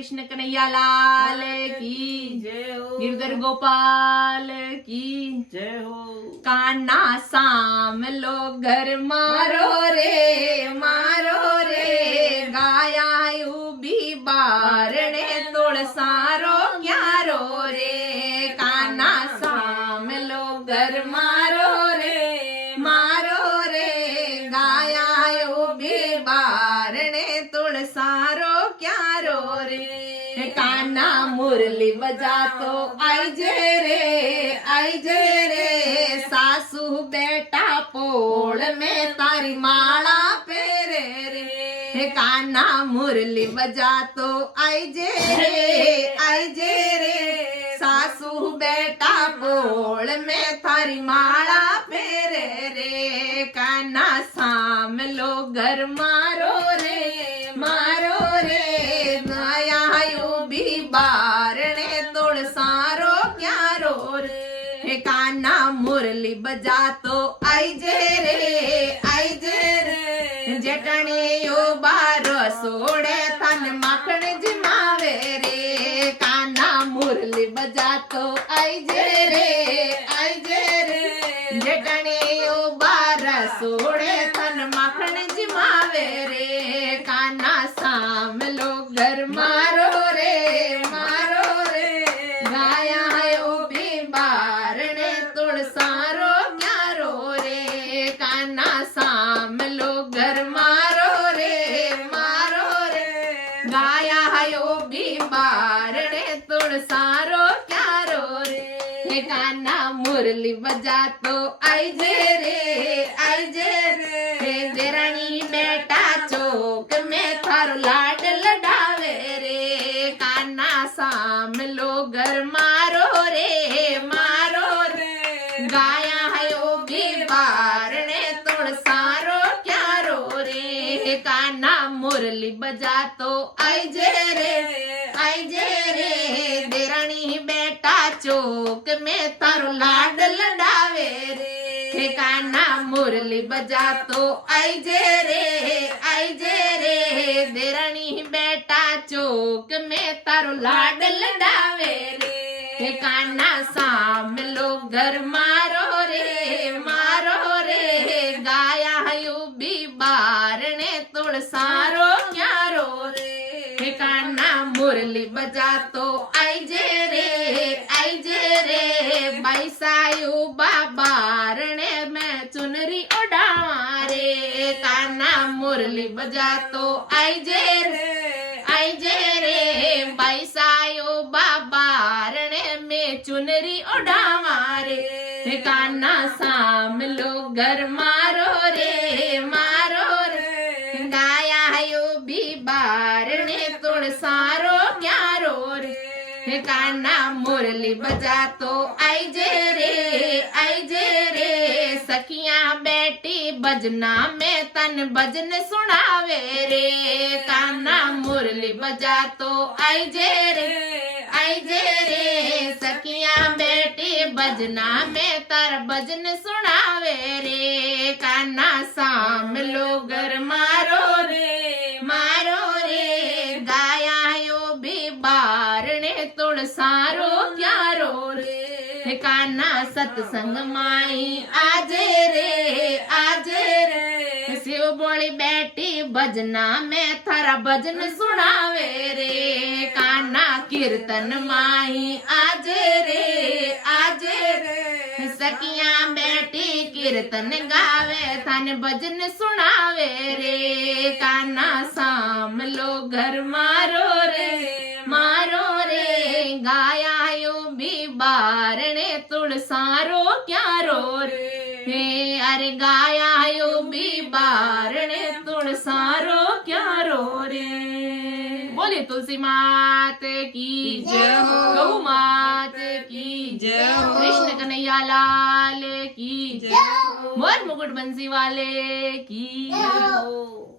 कृष्ण कन्हैया लाल की जय हो। गिरधर गोपाल की जय हो। कान्हा साम लो घर मारो रे गाया भी बारणे तोड़ सारो क्यारो रे कान्हा साम लो घर मारो रे गाया भी बारणे तोड़ सारो क्यारो रे कान्हा मुरली बजा तो आई जे रे सासू बेटा पोल में तारी माला पेरे रे कान्हा मुरली बजा तो आई जे रे सासू बेटा पोल में थारी माला पेरे रे कान्हा साम लो घर मारो रे नया भी बारणे तोड़ सारो क्यारो रे कान्हा मुरली बजा तो आई जे रे जटने यो बारो सोड़े तन माखण जिमावे रे कान्हा मुरली बजा तो आई जे रे जटने यो बारो सोड़े तन माखण जिमावे रे कान्हा साम लो घर मारो रे गाया यो भी बारणे तोड़ सारो क्यारो रे कान्हा साम लो घर मारो रे गाया यो भी बारणे तोड़ सारो क्यारो रे कान्हा मुरली बजा तो आई जे रे देरानी बेटा चौक में थारो लाड लडावे रे कान्हा साम लो घर मारो रे गाया यो भी बारणे तोड़ सारो क्यारो रे कान्हा मुरली बजा तो आई जे रे देरानी बेटा चौक में थारो लाड लडावे रे कान्हा मुरली बजा तो आई जे रे देरानी बेटा चौक में तारो लाड लडावे रे कान्हा साम लो घर मारो रे गाया यो भी बारणे तोड़ सारो क्यारो रे कान्हा मुरली बजा तो आई जे रे बैसायो बारणे में चुनरी उड़ावा रे कान्हा मुरली बजा तो आई जे रे बैसायो बारणे में चुनरी उड़ावा रे कान्हा साम लो घर मारो रे गाया यो भी बारणे तोड़ सारो क्यारो रे कान्हा मुरली बजा तो आई जे रे सखियां बेटी बजना में तन भजन सुनावे रे कान्हा मुरली बजा तो आई जे रे सखियां बेटी बजना में तर भजन सुनावे रे कान्हा साम लो घर मारो रे गाया यो भी बारणे तोड़ सारो क्यारो रे कान्हा सत्संग माई आजे रे शिव बोली बेटी भजना में थारा भजन सुनावे रे कान्हा कीर्तन माई आजे रे सखियां बेटी कीर्तन गावे थाने भजन सुनावे रे कान्हा साम लो घर मारो रे गाया यो भी बारणे तोड़ सारो क्यारो रे अरे गाया यो भी बारणे तोड़ सारो क्यारो रे बोले तुलसी मात की जय हो गौ मात की जय हो कृष्ण कन्हैया लाल की जय हो मोर मुकुट बंसी वाले की जय हो।